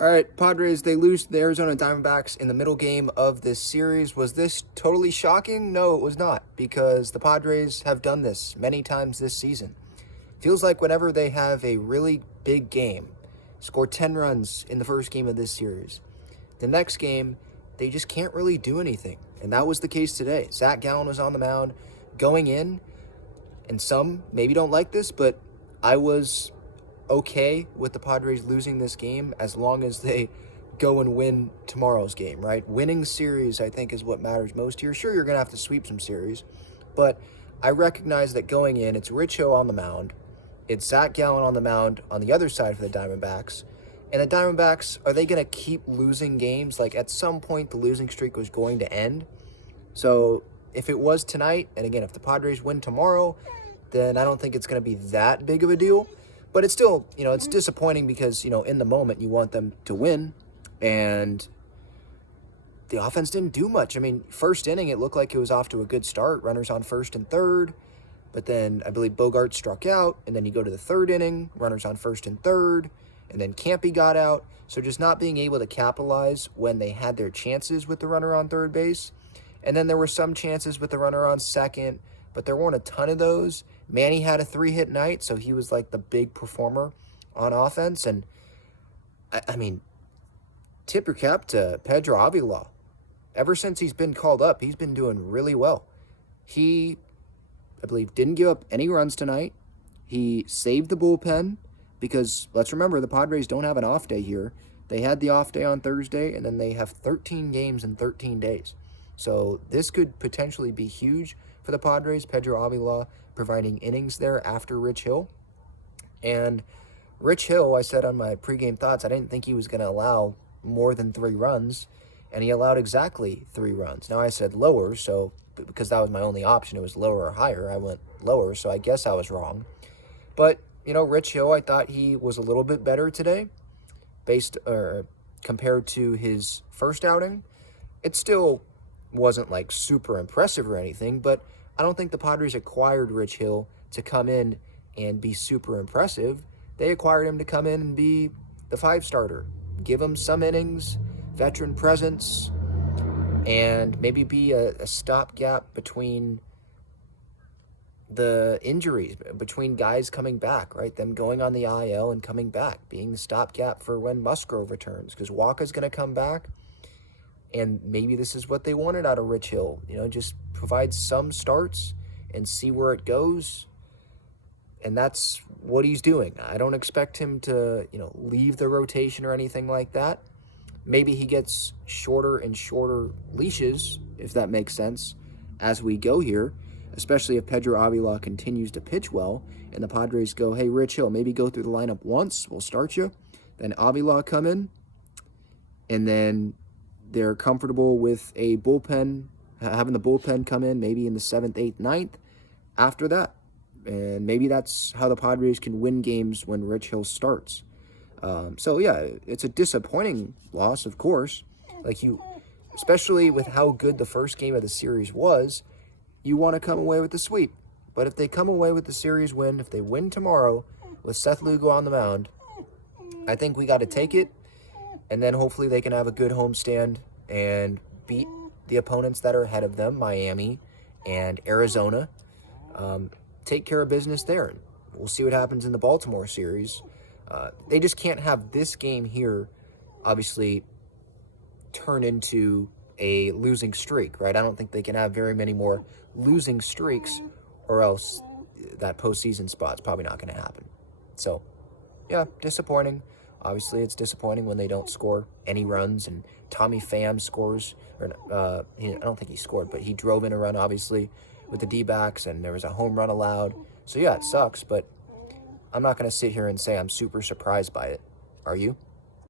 All right, Padres, they lose to the Arizona Diamondbacks in the middle game of this series. Was this totally shocking? No, it was not, because the Padres have done this many times this season. Feels like whenever they have a really big game, score 10 runs in the first game of this series, the next game, they just can't really do anything. And that was the case today. Zach Gallen was on the mound going in, and some maybe don't like this, but I was okay with the Padres losing this game as long as they go and win tomorrow's game, right? Winning series, I think, is what matters most here. Sure, you're going to have to sweep some series, but I recognize that going in, it's Rich Hill on the mound. It's Zach Gallen on the mound on the other side for the Diamondbacks. And the Diamondbacks, are they going to keep losing games? Like, at some point, the losing streak was going to end. So if it was tonight, and again, if the Padres win tomorrow, then I don't think it's going to be that big of a deal. But it's still, it's disappointing because, in the moment you want them to win. And the offense didn't do much. I mean, first inning, it looked like it was off to a good start. Runners on first and third. But then I believe Bogart struck out. And then you go to the third inning, runners on first and third. And then Campy got out. So just not being able to capitalize when they had their chances with the runner on third base. And then there were some chances with the runner on second, but there weren't a ton of those. Manny had a 3-hit night, so he was like the big performer on offense. And, I mean, tip your cap to Pedro Avila. Ever since he's been called up, he's been doing really well. He, I believe, didn't give up any runs tonight. He saved the bullpen because, let's remember, the Padres don't have an off day here. They had the off day on Thursday, and then they have 13 games in 13 days. So this could potentially be huge for the Padres. Pedro Avila providing innings there after Rich Hill. And Rich Hill, I said on my pregame thoughts, I didn't think he was going to allow more than 3 runs, and he allowed exactly 3 runs. Now I said lower, so because that was my only option, it was lower or higher. I went lower, so I guess I was wrong. But, Rich Hill, I thought he was a little bit better today compared to his first outing. It still wasn't like super impressive or anything, but I don't think the Padres acquired Rich Hill to come in and be super impressive. They acquired him to come in and be the 5-starter, give him some innings, veteran presence, and maybe be a stopgap between the injuries, between guys coming back, right? Them going on the IL and coming back, being the stopgap for when Musgrove returns, because Walker's going to come back. And maybe this is what they wanted out of Rich Hill. Just provide some starts and see where it goes. And that's what he's doing. I don't expect him to, leave the rotation or anything like that. Maybe he gets shorter and shorter leashes, if that makes sense, as we go here, especially if Pedro Avila continues to pitch well and the Padres go, hey, Rich Hill, maybe go through the lineup once. We'll start you. Then Avila come in, and then they're comfortable with a bullpen, having the bullpen come in maybe in the 7th, 8th, 9th after that. And maybe that's how the Padres can win games when Rich Hill starts. So, yeah, it's a disappointing loss, of course. Especially with how good the first game of the series was, you want to come away with the sweep. But if they come away with the series win, if they win tomorrow with Seth Lugo on the mound, I think we got to take it. And then hopefully they can have a good homestand and beat the opponents that are ahead of them, Miami and Arizona. Take care of business there. We'll see what happens in the Baltimore series. They just can't have this game here, obviously, turn into a losing streak, right? I don't think they can have very many more losing streaks, or else that postseason spot's probably not going to happen. So, yeah, disappointing. Obviously, it's disappointing when they don't score any runs, and Tommy Pham scores. I don't think he scored, but he drove in a run, obviously, with the D-backs, and there was a home run allowed. So, yeah, it sucks, but I'm not going to sit here and say I'm super surprised by it. Are you?